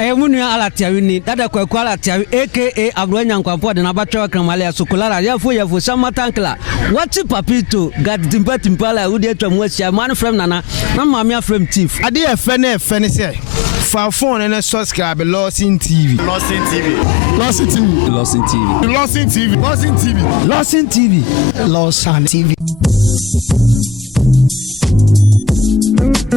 Munu Alatiawini, Dada Kwakwala Tiawi, aka Abruanya Kwapo, the Nabacha Kramalia Sukulara, Yafu for Sama Tankla. What's it, Papito? Got Timpala, who did to Mosia, man from Nana, Mamma from Tiff. I dear Fenny say. For phone and a subscribe, Lost in TV. Lost in TV. Lost in TV. Lost in TV. Lost in TV. Lost in TV. Lost in TV. Lost on TV.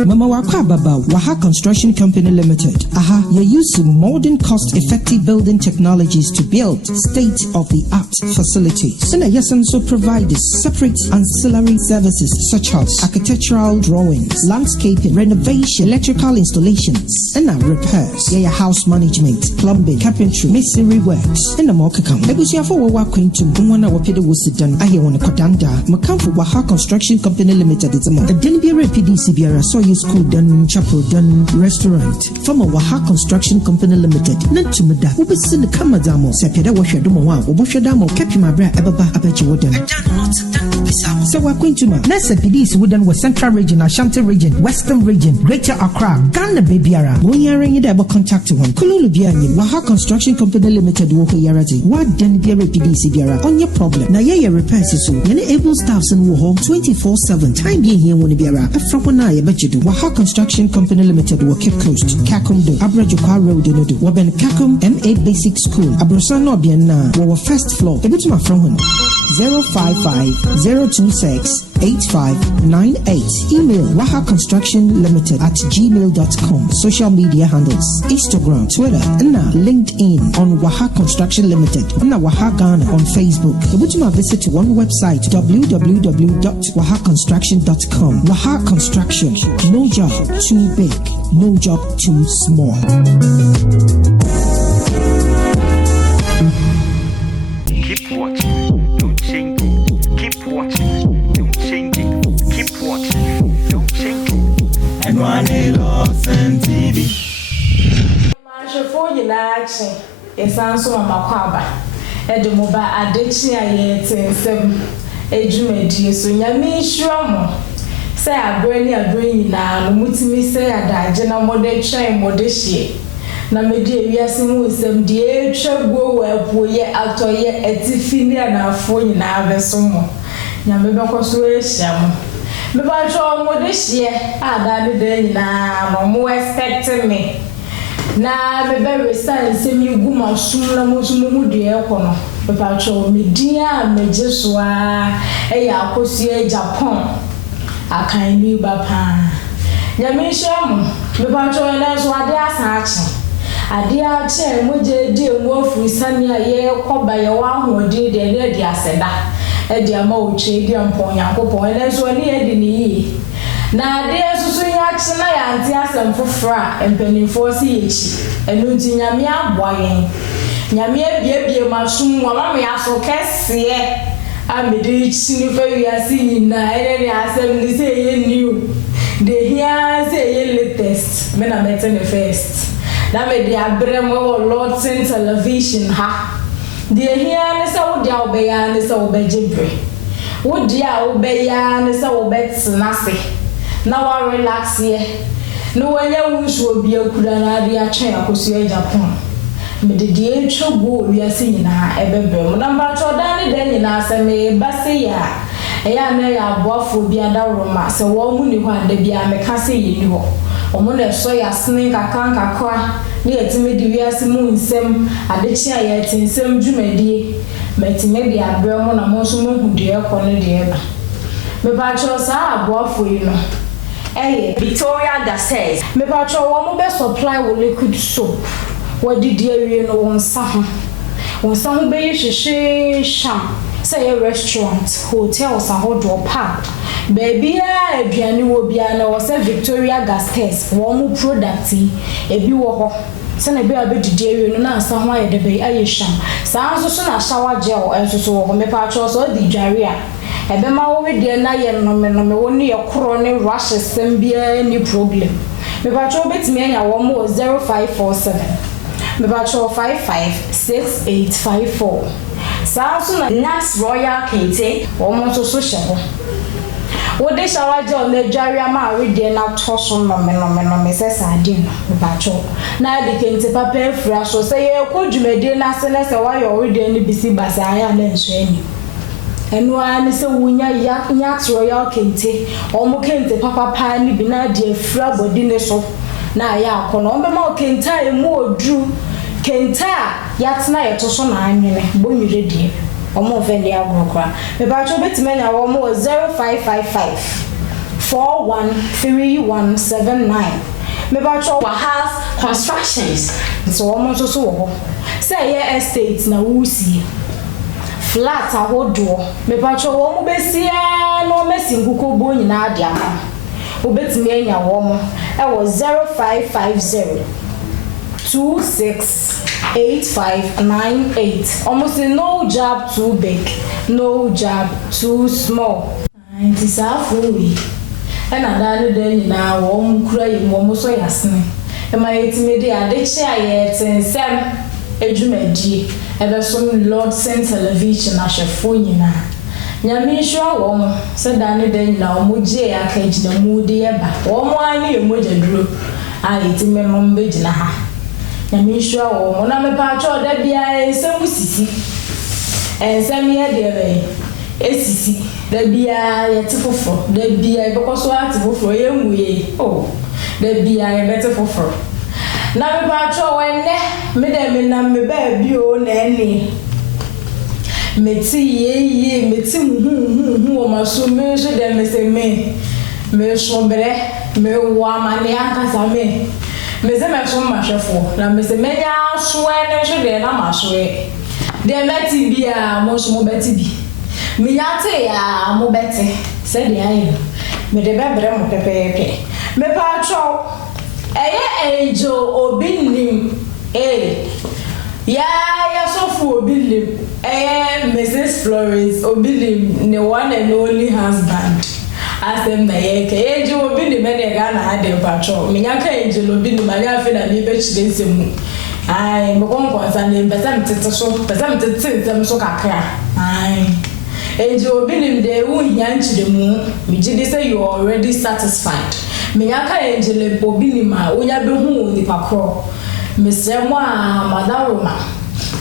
Mama Wakwa Baba, Waha Construction Company Limited. Aha, you're using modern cost-effective building technologies to build state-of-the-art facilities. And yes, and so provide separate ancillary services such as architectural drawings, landscaping, renovation, electrical installations, and repairs. Yeah, house management, plumbing, carpentry, masonry works, and the more come. Ebusia for Wawa Quintum, one hour pedo was done. I hear on a Kodanda, Makamfu Waha Construction Company Limited. It's a month. Then be a PDC Biara, so you school done, chapel done, restaurant. From a Waha Construction Company Limited. Not to Mada, who was in the Kamadamo, Sapeda Washaduma, Oboshadamo, Capimabra, Ababa, Abachi Wodan. So we're going to Nessa PDC Wooden was Central Region, Ashanti Region, Western Region, Greater Accra, Ghana Babyara. When you're in the able contact one, Kululu Biani, Waha Construction Company Limited, Woko Yarati. What then be a PDC Biara on your problem? Now, yeah, repairs is so. Many able staffs in Woho 24/7. Time being here when Biara, a Frawana, I bet you do. Waha Construction Company Limited, Cape Coast, Kakum do, Abrajukwa Road, Nudu, Waben Kakum, MA Basic School, Abrosano Biana, our first floor, a bit my from 055-026-8598. Email wahaconstructionlimited@gmail.com. Social media handles Instagram, Twitter, and LinkedIn on Waha Construction Limited, and Waha Ghana on Facebook. Visit one website www.wahaconstruction.com. Waha Construction, no job too big, no job too small. Keep watching, don't change it. Keep watching, don't change it. Keep watching, don't change it. And one Lost in TV. For you action, it sounds so macabre. Edomoba addiction, I yet in some age, so Yami Shromo. Say I bring now, no mutimi say I die, Jenna Mode train Modeshe. Na media we are seeing with some dear go where poor ye out or ye at Tiffany and our phone in our vessel. Yameba Cosuation. Maybe I saw Modeshe, I died now, no more expecting me. Na maybe stand same you go my soon, most dear corner. But I saw me dear, me just wa a Yakosia Japan. I can't be Bapa. Yamisham, the Pancho and us were there searching. A dear chair, Moja dear wolf with Sanya ye called by your one who did the lady said that. A dear moche, dear Ponya, and that's what he had in the ye. Now, dear Susan Yaction, I answer some for fra and penny for each, and losing Yamia boying. Yamia be a mushroom, while I may ask for Cassie. I'm a rich we are seeing now, and I say new. They hear say latest, when I met in the first. That made the Abramo Lord Saint television, ha. They hear this out there obey and this obey Jibre. Would ya obey and this obey Snassi? Now I relax here. No one else will be a Kuranadia chair, because you are Japan. Me the dear trouble we are seeing her a baby. Number Jordan, then in us, and me Bassia. A young boff will be under romance, a woman you want to be a mecassi in you. Or when saw ya snake a canker cry, near to me, the moon sem, a ditcher yet in some Jumedi. But maybe a Bermon a most who dear corner dear. Me patros are boff for you know. Eh, Victoria that says, me patro one best supply with liquid soap. What did you know on some? When some baby sham, say a restaurant, hotels, and hot door pub. Baby, a piano will be an or say Victoria gas test, one product, a bew. Send a baby to dairy, no, somewhere the bay I sham. Sounds so soon as shower gel, and so me patros or the Jaria. A bema over the Nayan, no, only a coronary rushes, send be any problem. Me patro bets me and one more 0547. Me patro 556854. Samsung Nax Royal Kate, almost social. Wo de shawaje on the dware ma we de na toso no me se sade no ba cho na de kente papa afura so se ye kodwumade na se na se wa yo we de ni bisi basa aya na nso ani enu ani se wunya yak royal kente o mo kente papa pa ni bi na de afura body ne so na ya akono o be ma kenta emu odru kenta yatna yetoso na anwene bonwire die omo vende agrokra me ba cho betimenya wo mo 0555 413179 me ba cho wa house constructions so omo so wo say ye estate na wusi flat ahodo me ba cho wo mo besia no mesinguko bo nyina ade ama obetimenya wo mo e wo 0550 268598 almost no job too big no job too small and it's halfway and another day na wo mkura yi wo so yasne e ma yetimedi adechi ayeten sem edwumadi e be so Lord Saint Television ahwefo nyina nyame hwa wo mo se dane day na wo gye akagina mu de eba wo mo ani emojaduro ayetime no mbegina ha nyame hwa wo mo na me pa cho da bia ensem sisi ensem ye de esisi da bia ye tefofo da bia e bekoso atefofo ye muye oh da bia ye betefofo na me pa cho wenne me de me na me ba bi o na eni meti ye meti hu o maso me so de me se me sombre me wa mane akasa me se me so mahwefo na me se menya so ene so de na masoe de meti bia mo so mo beti bi me yate ya mo beti se de ayi me de bebre mo pepepe me pa cho eye ejo obinim ya so fu obilim Mrs. Flores obilim ne one and only husband asem na yeke eji obi ni me de Ghana ade patrol me nyaka eji obi ni ma ya fe na me be chire nsemu ai me kon kwanza ne besam tete nsem so kakra ai eji obi ni de wu hia nchire mu me gidi say you are already satisfied me nyaka eji le obi ni ma onya be hu ni pakro me se mo a madaroma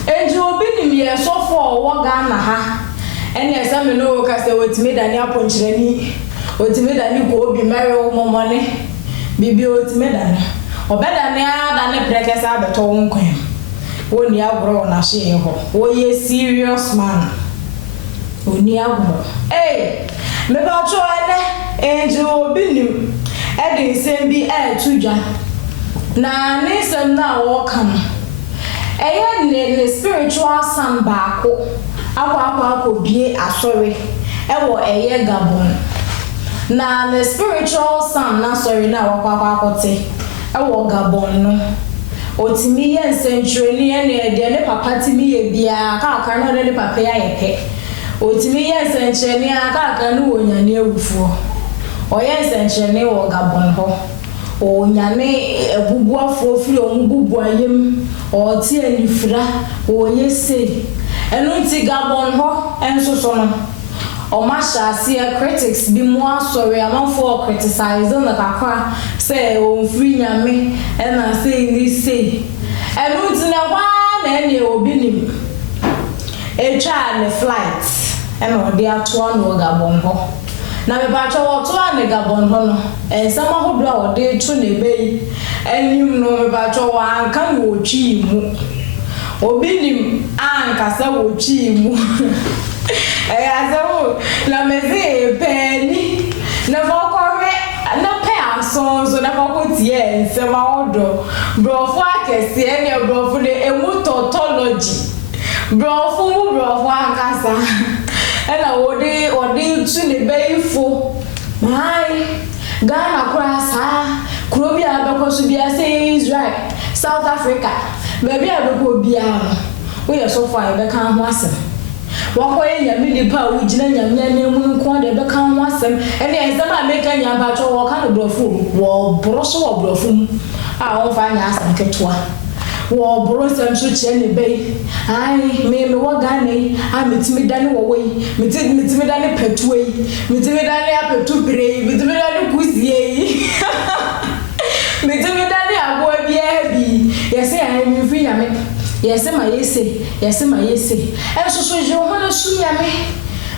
eji obi ni me so for wo Ghana ha ene esa me no ka se wetime dani aponchirani otime dani ko obi mere wo momone bibi otime dani obeda ne ada ne prekesa abeto wonkwan woni agro na hye ho wo ye serious man oni agro me ba cho ene enje obi nim e de nsem bi tudwa na ne sem na wo kan ne spiritual son baako akwa bie asori ewo eye Gabon na the spiritual son na sorry na wakwakote ewo Gabon no otimi ye century ni ene ne papa timi ye bia ka no ne papa ya yepe otimi ye century ni aka no wonyane ewufuo oye century ni wo Gabon ho onyane ebubuafo firi ombubu ayem oti anifra oye sei eno ti Gabon ho enso so no o ma sha see critics bi mo sorry amanfo criticize na kakwa say o free nyame and I say ni say eno ti na kwa na ene obi nim e twa ne flight eno de ato no Gabon ho na me ba cho to an Gabon ho no ensama ho do a de to ne bei enim no me ba cho wa anka wo twi mu obi nim anka sa wo twi mu azawo la meze peni na vokore na pe aso so na vokotie se ma odo brofo akese ene brofo de emu tautology brofo akasa ela odi tu ne beifo mai Ghana kwasa krobi abekoso bia say Israel South Africa baby abeko bia we ye so far be kan ho asem wakoye nyame nipa wo gina nyame na mu nko de be kan ho asem ene ensem America nya ba cho wo kan brofo wo broso wo brofo a won fa nya asem ketwa wo bro sam so che ne bei ai me wo ga nei a metimi dane wo wei metimi dane petuei metimi dane apetu brei metimi dane kuzie metimi dane abo bia bi yesi ai mi fi nyame yesi ma yesi e so je wo na su nyame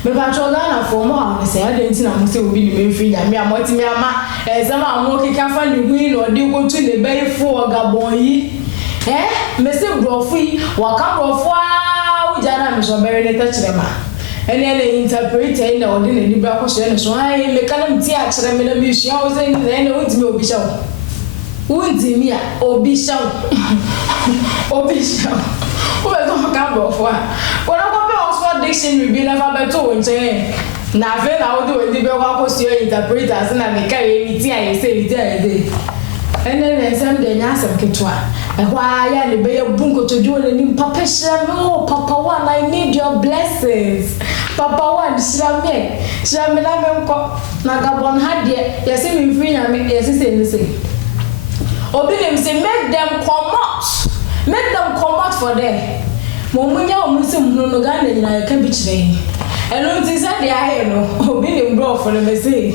me ba choga na fo mo ha se ade nti na mo se obi ni me fi nyame amotimi ama ezama amo kika fa ni hu no de go tu le bei fo gabon yi me se brofu yi waka brofu a ujana me so bere ne tachirema ene interpreter na odi ne libra ko so ne so ai me kana mti a kire me na mi hia wo se ne untimi obi sha untimi a obi sha obi sha o be so ka brofu a wona ko be Oxford dictionary bi na fa be to nche na ve na odi we libra ko so interpreter na me ka ye ti a ye se ti a ye de ene ne sam de nya asem ketwa ehwa ya ne be bunko to do ni papa shira no papa one I need your blessings papa one shira me na me nko na gabon ha de yesi me free na me yesi say obi dem say make them come out for them mo munya o musi no ga na nyina ka bi kire eno nti say de ahe no obi dem bro for me say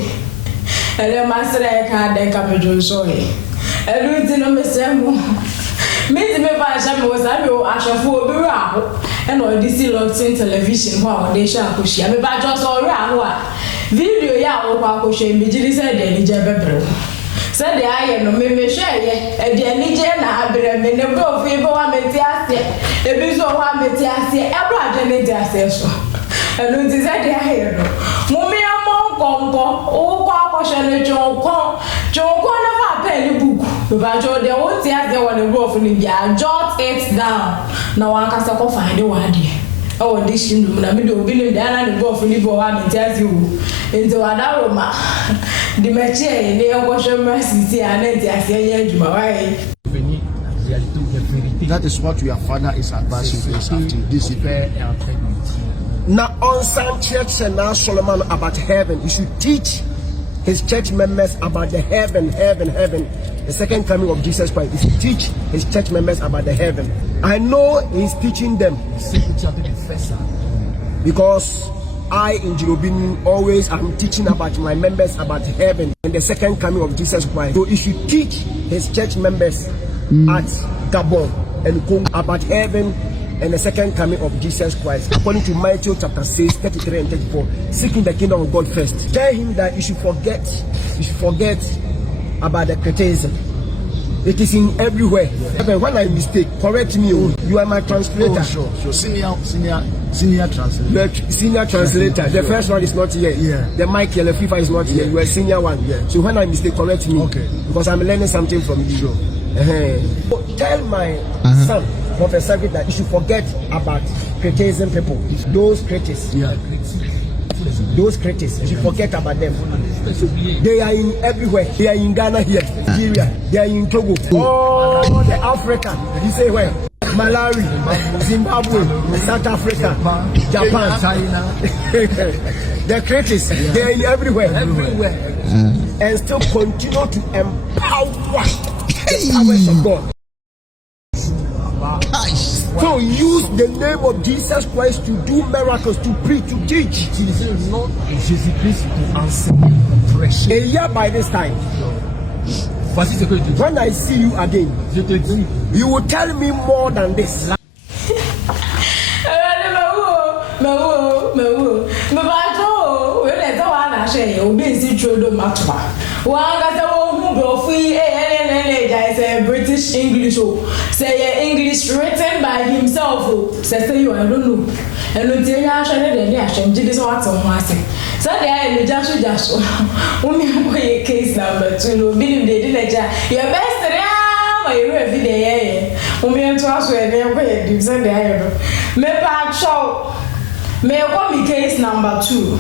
ele masere ka de ka bejo so he elu nti no me say mo me ti me ba sha me was abi o asofo obi ra ho e no DC Lotting television ho a de sha akohia me ba jo so ra ho a video ya wo kwa akohia me jiri say de ni je bebre say de aye no me share ye e de ni je na abre me ne bro fi bo wa me ti ase e bi so wa me ti ase e bra de ne ti ase so elu nti say de aye no mo me amon kompo o kwa akohia ne jonko na fa pen book but you dey want to have the one go for India jot it down na wan kasa ko find the word e o dictionary na me do obi le da na go for ni bo wa me tiasi wo enti wa da roma di mechi e ne ko shema sisi ana tiasi ye aduma wai. That is what your father is advising us after this event. Now on some church and now Solomon about heaven, you should teach his church members about the heaven, the second coming of Jesus Christ. If you teach his church members about the heaven, I know he's teaching them because I in Jirobin always am teaching about my members about heaven and the second coming of Jesus Christ. So if you teach his church members at Gabon and Congo about heaven and the second coming of Jesus Christ, according to Matthew chapter 6, 33 and 34, seeking the kingdom of God first. Tell him that you should forget about the criticism. It is in everywhere. When I mistake, correct me. You are my translator. Sure. Senior translator. The senior translator. The first one is not here. Yeah. The Mike FIFA is not here. You are a senior one. Yeah. So when I mistake, correct me. Okay. Because I'm learning something from you. Sure. So tell my son, Prophet Savid, that you should forget about criticism people. Those critics. Yeah. Those critics, you should forget about them. They are in everywhere. They are in Ghana here, Nigeria. They are in Togo. Oh, the Africa. You say where? Malawi, Zimbabwe, South Africa, Japan, China. The critics, they are in everywhere. And still continue to empower the powers of God. So use the name of Jesus Christ to do miracles, to preach, to teach. A year by this time, when I see you again, you will tell me more than this. British English, say English written by himself. Say you, I don't know. And no tell you actually the action did this what on was. So they are just only case number 2. No believe they didn't. Your best my every day. Only to us where they are do Sunday. Me patrol. Me come case number 2.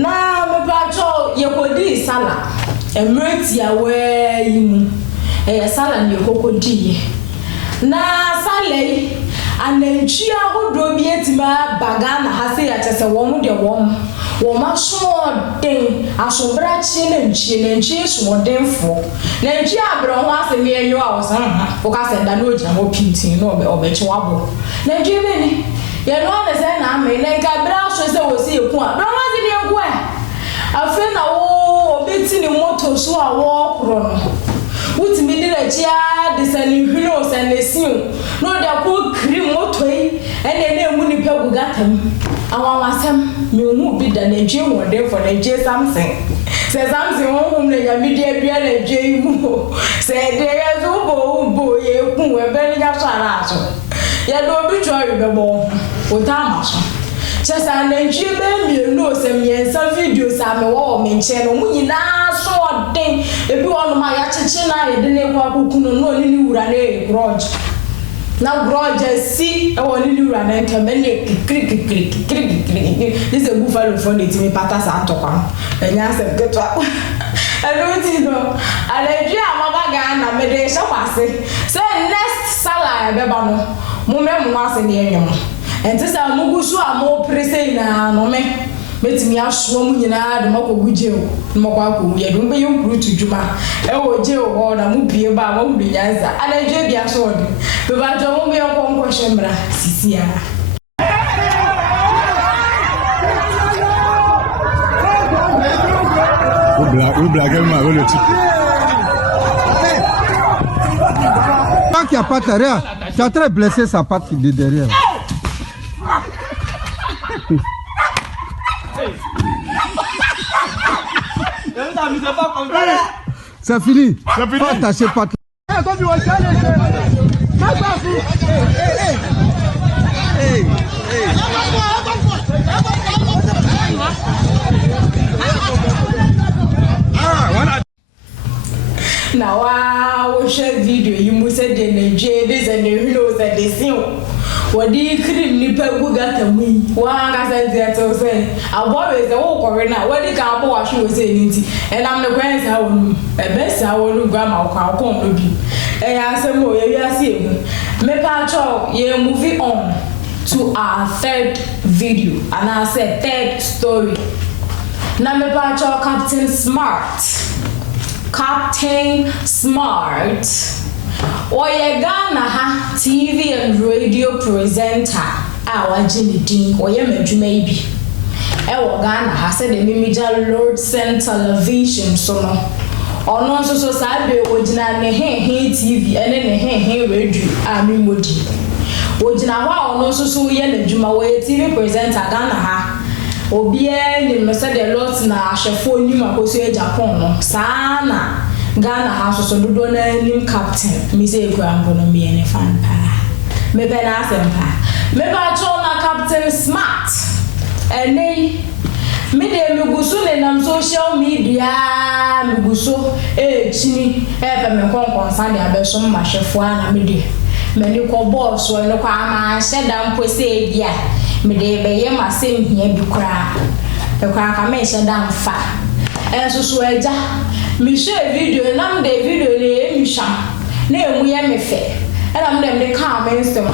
Now me patrol you could do sala. Emertia where you sala ni kokodi na sala anenchia hodo bi etima bagana ha se ya chese wo mu de wo wo ma so den asobra chi na nchi so den fo na nchi abro ho asem enyo a wo san ha wo ka se da no gina ho pintin no obechi wabo na nchi be ni ye no na se na ame na ka bra so se wo si eku a bra ma si ni eku a afi na wo obeti ni moto so a wo kro no utimi di na chia de sani hwino sani sin no da ko kri moto yi ene na emu ni pegu gatam awawasem me hu bi da na dwe wode for na je something se something wo na ya media bia na dwe mu se de ya zo bo ye ku we be ni ga so ara so ya do bi twa ri be bo o ta ma so chesa na dwe be mi no se mi sa video sa me wo me nche no mu nyina so den ebi wo no ma ya cheche na ye de ne kwa kokunu no ni wura na grudge na grudge si e wo ni wura na nkeme ne kikiri this a buffalo for the team pata sa antokwa enya se ketwa elu ti no aleji amaba ga na me de sha kwase say next sala e be ba no mo me mo ase ne enyem enti sa mo gusu amo prese na no me betimi aso mu nyina de makoguje o makwa ye do be yonkuru tuduma e wo je o na mu bie ba mo mu nyanza aleji bia so de be ba jo mo be yonkon shemra sisia ou blaguement avec le type. Tant qu'il n'y a pas derrière, tu as très blessé sa patte de derrière. C'est fini. Pas attacher patte. na wa share video yi mu se de na je de se ne hilo se de sin wodi cream ni pegu gata mu wa ga se de to se abobe se wo kore na wodi ka abo wa hwe se ni ti e nam ne kwen sa wonu e be sa wonu gwa ma kwa ko no bi e ya se mo ye ya si egu me pa cho ye moving on to our third video and I said third story na me pa cho Captain Smart oye Ghana ha TV and radio presenter our Jinidin oye medwuma ibi e wo Ghana ha se de mimija Lord Center Television so no ono so sa be ogina ne he TV ene ne he radio amimodi ogina ho ono so ye medwuma oye TV presenter Ghana ha obie ni no se de lot na ahwefo nyum akoso Japan no sana Ghana ha so dodo na nim captain mi se egrambo no me ne fan pa me be na asempa me ba cho na Captain Smart ene me de mi gusu ne nam social media mi gusu chini be me konkon san de abeso mahwefo na me de me ni ko boss wo no kwa ma sheda mpo se bia me de be ye masem hia bi kra e kwa ka me sheda mfa so eja mi share video nam de video le mi sha na emu ye me fe e nam dem de ka me instem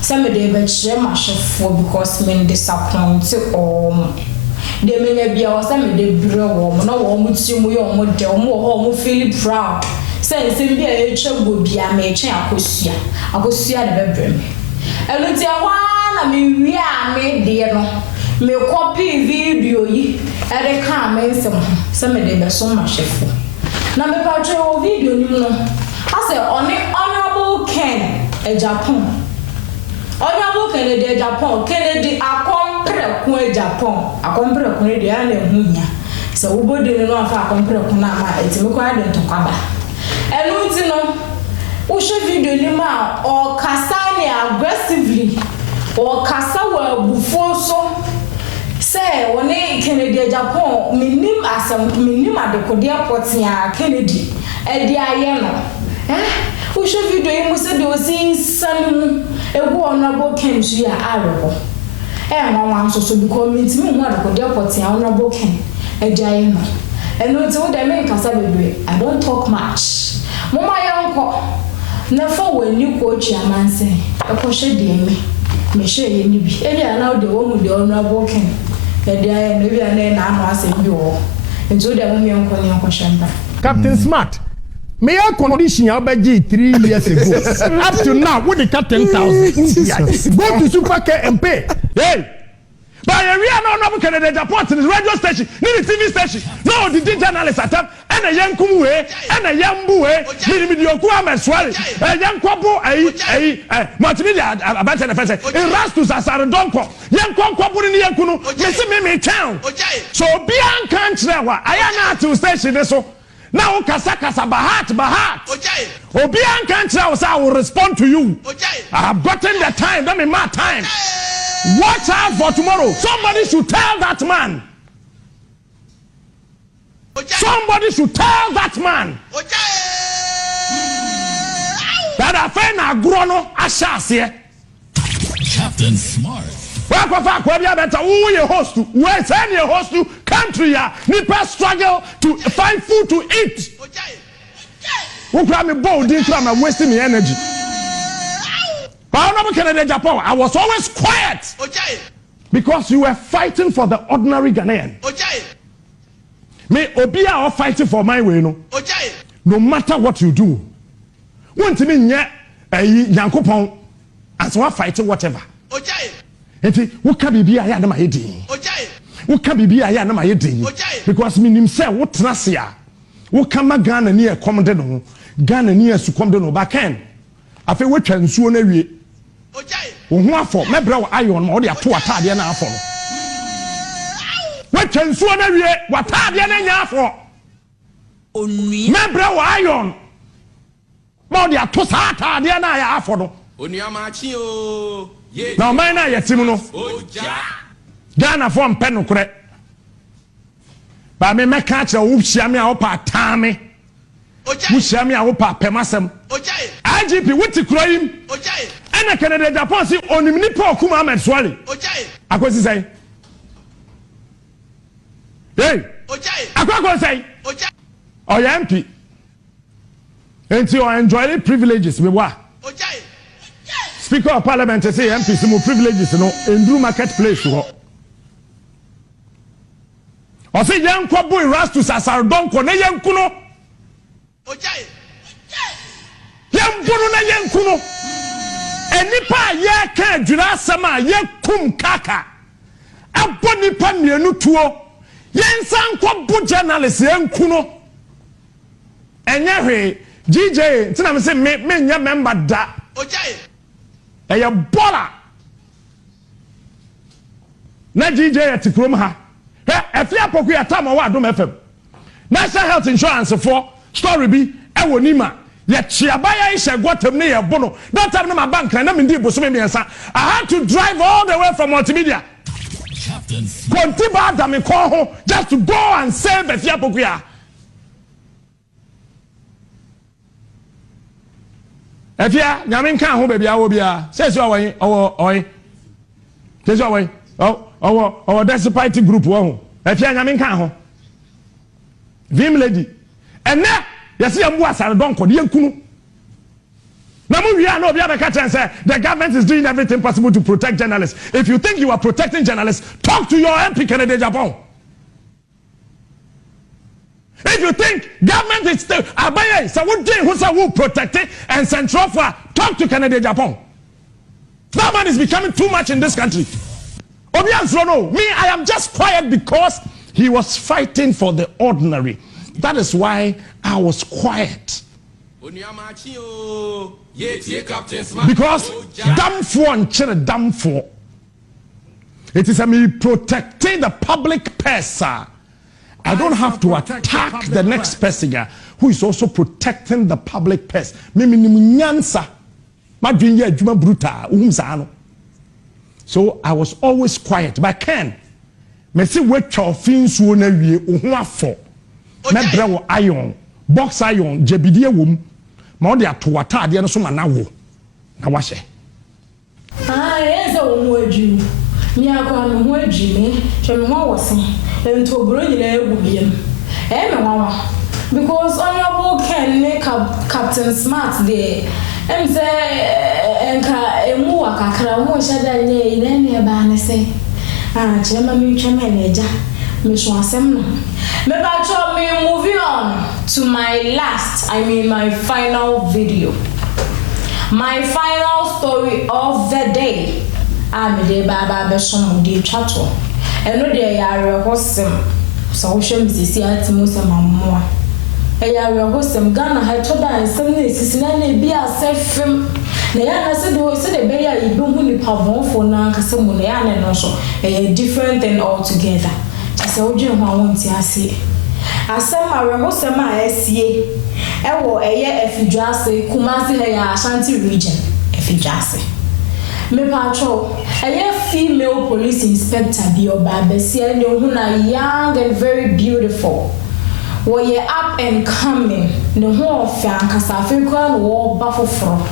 se me de be chire mahwefo because me disappoint de me nya bia o se me de bro wo na wo mu ti mu ye o mu de o mu ho mu feel proud sense bia e twa go bia me twa akosua de bebrem elu ti awa na me wi a me de no me copy video yi e de ka me nsem se me de be so mahwefo na me pa twa video ni no ase honorable Ken e Japan honorable Ken de Japan Kennedy akompre ku e Japan akompre ku de ya na hunya se wo bodi no afa akompre ku na ma etimi kwa de ntokaba elu ti no wo show video ni ma o kasa ni aggressively o kasa wa bufo so say woni Kennedy Japan minim asem minim adekode apotia Kennedy e di aye no wo show video yi mu se de o sin sanu egu honorable Ken su ya arewo nwa so because mitimi hu adekode apotia honorable Ken e di aye no enu ti wo de me kasa bebre I don't talk much mama yanko na fo wani ko chiamanse e ko hwe de me hwe ye ni bi e dia na de wo mu de honorable Ken Edia no bia na ano asem bi wo. Nti o de mo mi enko ne enko hwemba. Captain Smart. May I condition your budget 3 years ago? Up to now, what the cut 10,000? Go to Supercare and pay. Hey! But we are not Canada Japan in the radio station, the TV station. No, the journalists at them, and a young Kumwe, and a young Bue, Midiokuam as well, a young Quapo, a multimedia, about an offense, a Rastus as a donko, young Quapo in the Yakuno, Messi town. So beyond country, I am not to station. So now, Kasakasa Bahat. Obian country, I will respond to you. I have gotten the time, that means my time. Watch out for tomorrow. Somebody should tell that man. Somebody should tell that man. That a friend a grono ashas here. Captain Smart. Who you host to? Where send your host to country ya? Nipa struggle to find food to eat. Who can me bold in I'm wasting my energy. I was always quiet because you were fighting for the ordinary Ghanaian. Me Obia or fighting for my way, no matter what you do. Want to mean a Yankopon as one fighting whatever. What can be I am my heading? What can be I am my heading? Because me himself what Nasia. What can my Ghana near commandant? Ghana near to come down back end. I feel what can soon every. Who for my brother iron or the two Atadian for. What can soon every what Tadian for? My brother iron. More the two Atadian for. Now, mine are Yetimuno. Ghana from Penocre. But me make catch a whoop shamia opa tame. Wushamia opa pemasem. IGP with the crime. And a Canada Japan see on the Nipo Kuma and Swally. I was say. Hey, I was say. Oh, yeah, MP. Until I enjoy the privileges, we were. Speaker of Parliament say MP some more privileges in Blue Marketplace. O say young Kwabu Rastus Asardon ko na yankuno. Yankuno na yankuno. Enipa ye ka dwura sama ye kum kaka. Abo nipa mienu tuo. Yensan Kwabu journalist yankuno. Enye hwe GJ tina me say me nya member da. A bola na GJ at Krum ha. If you are poking at time or what, FM National Health Insurance for story be a wonima. Yet Chiabaya is a guatem near Bono. That time my bank and I'm in deep with I had to drive all the way from multimedia. Contiba Damikoho just to go and save a Fiapokia. If you are Yamin can't baby, I will be says your way, says your way, our despite group. If you are Yamin can't Vim lady, and now you see a was and don't call you Kunu. Now we are no other catch and say the government is doing everything possible to protect journalists. If you think you are protecting journalists, talk to your MP Canada Japan. If you think government is still Abaye, so what day who protect it and Central for talk to Canada Japan. That man is becoming too much in this country. No, me, I am just quiet because he was fighting for the ordinary. That is why I was quiet. Because damn for and damn for. It is me protecting the public purse. I don't have to attack the next person who is also protecting the public purse. So I was always quiet. But Ken, me see what your fins won a year for. Me brew iron, box iron, jebidia wom. Ma de ato wata de no so na wo. Na wa hye. Ah, yes, o mo adu. Mi akwa no ho adu me, hwe me ho wose. Ento bro nyina egu biem. Me wawa. Because honorable Ken make Captain Smart there. Say enka emu wakakra mo shada nye ine ba ne say chema mi chema neja me so asem no me ba cho me moving on to my my final video, my final story of the day. Me de baba be so mo de twato eno de yare hosem so wo hwem sisi atimo se mammoa yare hosem Ghana ha to da nsem na sisi na bi asefem na ya na se de be ya ibu hu ni pabonfo na nkase mu na ya na no so different thing altogether se wo dwen ho awonti ase asem are hosem a esie ewo efidwase Kumasi ya Ashanti region efidwase me patrol female police inspector bi oba besia ne hu na young and very beautiful we up and coming ne ho ofa ankasa afekwa no wo ba foforo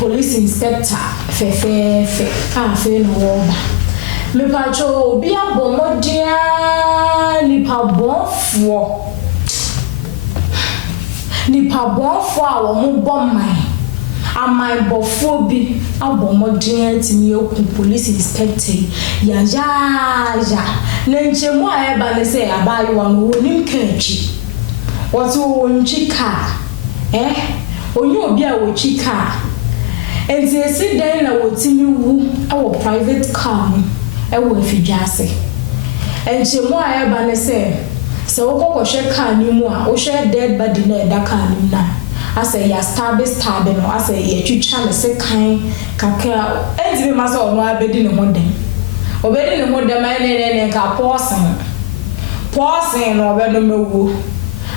police inspector fe fe no wo ba me patrol bi abomodia nipa bonfo a wo mo bomman amai bofobi abomodin timi oku police inspector ya na nchemu a eba ne se abayi wa no wonim kanchi wotu wonchika onye obi a wochika enti esi dan na wotimi wu awo private car ewo afidwase nchemu a eba ne se wokokoshe car ni mu a wo share dead body na eda car ni na ase ya stab no ase ye twitwa ne se kan kakra enti be maso ono abedi ne modem obedi ne modem ne ka posen no obedo mewu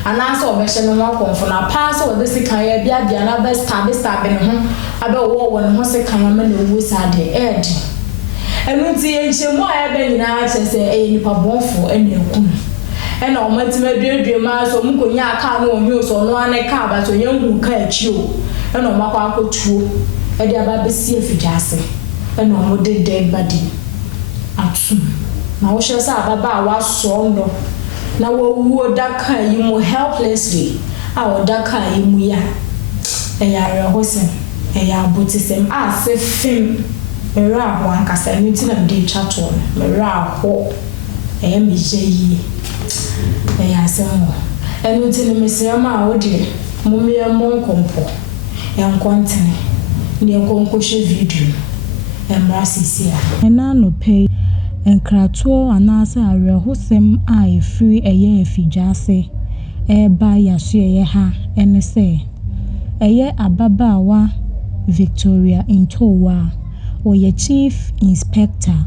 anasa obehye no akonfo na pass o de se kan ya bia na be stab ne ho abe wo ne ho se kan ma na wu sade edi enu ti enchemu a ebe nyina chese nipa bonfo ene ekunu ena o matime duedue ma so mu konya aka no onyo so no ane ka ba so yengu ka achi o ena o makwa akotuo e dia ba besi afidase ena o de dead body atum na wo hye sa baba wa so no na wo wu daka yi mu helplessly a o daka yi mu ya yare hosem ya botisem a se film mera ho ankasa ni tina de chato mera ho mi jeyi asemo enu tini mesema awode mumie monkompo enkontene ni enkonkoshe video emrasisia ena no pay enkrato anase arehosem a efiri efijase ba yaso ha ene se ababawa Victoria Intowa oye chief inspector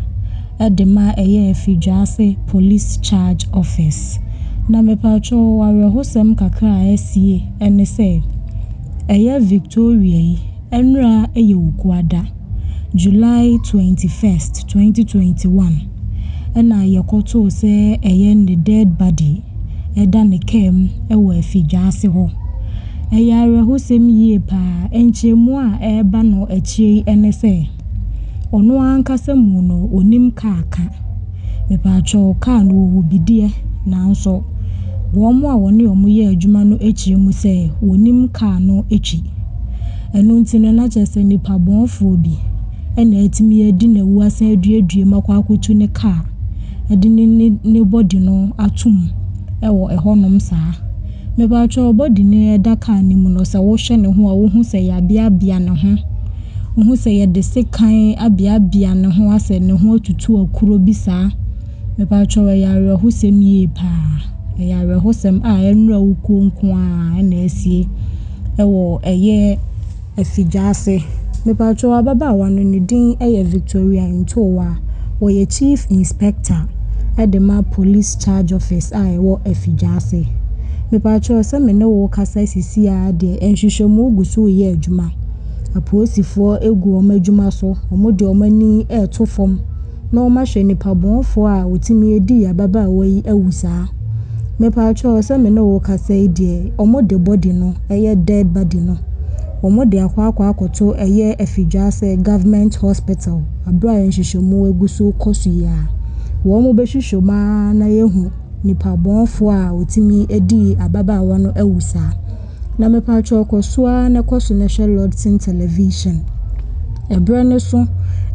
Edema efijase police charge office na mepacho warehosem kakra esie ene se Victoria enra ukuada July 21st 2021 ena yekoto se the dead body eda ne kem ewo efijase ho warehosem yie pa enchemu a eba no achie ene se ono ankasa mu no onim kaaka mepacho ka no wubidie nanso womo a woni omuye adwuma no echire mu se wonim ka no echi eno ntino na chese nipa bonfo bi ena etimi edi na wuasa aduadue makwa akotu ne ka edi ne body no atum ewo ehonom saa mepacho body ne eda ka ni mu no se wo hwe ne ho a wo hu se ya bia ne ho Uhu se ye de sekan abia ne ho ase ne ho tutu akuro bi saa mepacho yare hosem yie pa yare hosem a enra wukonko a na esie ewo efijase mepacho ababa wano ne din Victoria Intowa wo ye chief inspector Edema police charge office a ewo efijase mepacho se me ne wo kasa sisi a de enhwehwemu gusu ye adwuma aposifo egu omadwuma so omode omani etofom na omahwe nipa bonfo a otimi edi ababa wai awusa mepacho se me no wo kasa idie omode body no dead body no omode akwa akoto efijase government hospital abra enhwehwemu eguso kosu ya wo mo behwehwema na yehu nipa bonfo a otimi edi ababa wa no awusa na mepacho okosua na kosu na Lordton television ebre ne so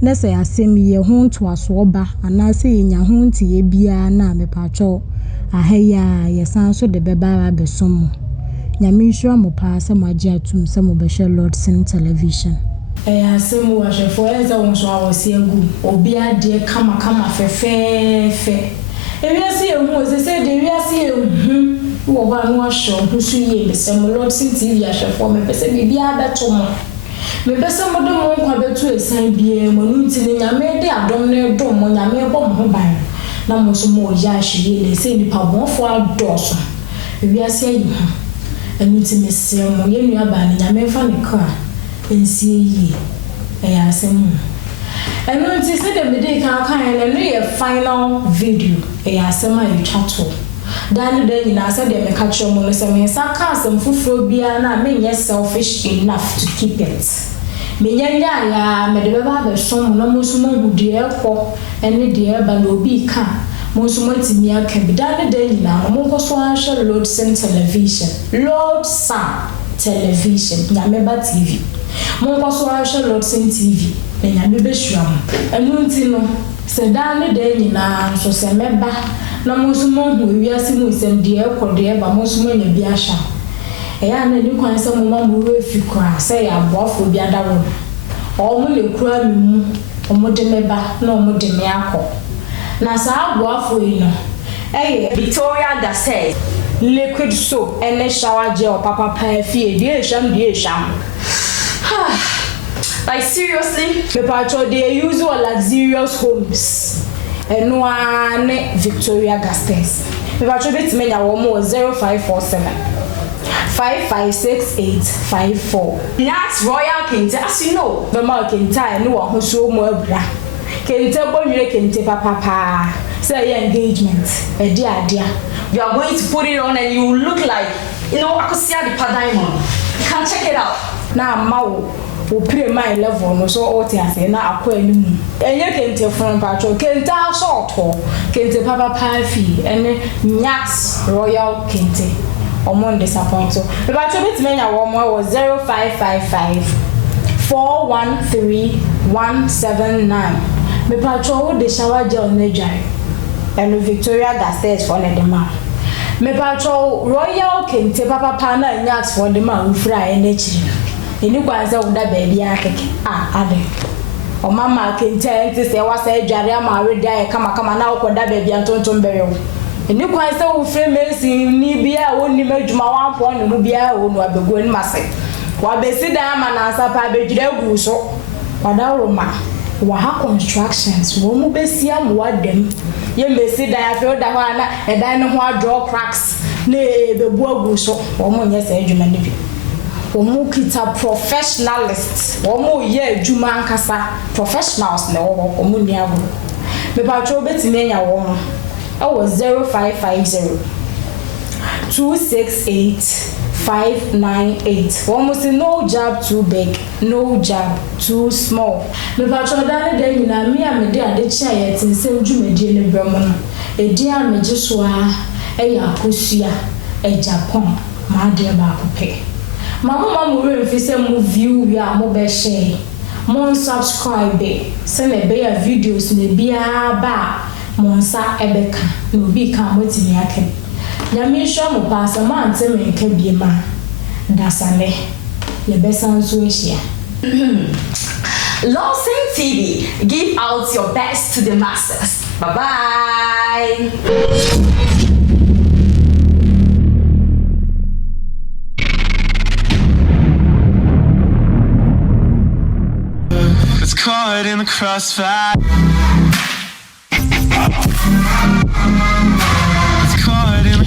na se asem ye ho ntoaso ba anase yenya ho ntie bia na mepacho ahaya yesan so de beba besom nyame nhwa mo pa se mo agi atum se mo be share Lordson television asem wo ahwefo enza won so awose agu obi ade kama fefefe ewiase ehu se de wiase ehu wo ba no ahwo nso ye besem Lordson TV ahwefo me pese bibia beto mo me pese mo de mo kwa beto esan bia mo nti ne nyame de adom ne do mo nyame bo mo ban na mo so mo ya ahwie le se nipa bonfo adoso ewiase ehu nti me se mo ye nua ba ne nyame fa ne kra ensie yi asem eno nti se de me de kan no ye final video asem a yitwato dan de nyina se de me ka kyo mo no se me saka asem fufuro bia na me nye selfish enough to keep it me nyanya ya me de beba be som na mo so mo hudie ekọ ene de eba na obi ka mo so mo timi aka bi dan de nyina mo ko so ahwe Lordson television Lordson television Nyameba TV mo ko so ahwe Lordson TV na nyame be hwam enu nti no se dan de nyina so se meba na mo so mo hu wiase mo sem de ekọ de eba mo so mo nya bi ahwa eya na ni kwan se mo ma mo refi kwa se ya boafo bi adawo o mo le kura mi mu o mo de meba na o mo de me akọ na sa boafo yi no Victoria Garces liquid soap and shower gel papa fie de sham like seriously people they use all luxurious homes and one Victoria Garces people bit me ya wo mo 0547 556854 that's Royal Kente as you know the market time no one so mo abra Kente bonwire Kente papa say engagement dia we are going to put it on and you look like Akosia the diamond. You can check it out now mawo o pray my level no so all things na akọ animu enye Kente from patro Kente short Kente papa fi ene Nyax Royal Kente omon disappoint so the patro bit me nya wo mo was 0555 413 179 me patro wo de shower gel na dware and Victoria Garces for the man me patro Royal Kente papa na Nyax for the man ufra enechiri eni kwanza unda baby akeke ade o mama Kente enti se wa se dware ama awede aye kama na okoda baby antonton berewo eni kwanza ufra mesi ni bia woni madwuma wanpo ne mu bia wonu abego ni mase wa besi da ama na asapa abedwire gu so wadaroma wa ha constructions wo mu besi am wadam ye mesi da ya fe da ho ana e dan no ho draw cracks na bebu agu so wo mu nye se adwuma ne bi wo mu kita professionalists wo mu ye adwuma ankasa professionals na wo mu ni agu me patro betime nya wo mu e was 0550 268 598 almost no job too big no job too small me patro dan de nyina me amede ade chia ye tinsem dwumedie ne bramo no edi ameje so a ya Akosia Japan ma de ba kope mama mo remfi se mo view ya mo be share mo subscribe se me be ya videos ne bia ba mo nsa ebeka no bi ka mo timi ake nyame hwa mo pass ma ante me nka bie ma dasale le besan so ehia Lordson TV, give out your best to the masses. Bye bye. It's caught in the crossfire.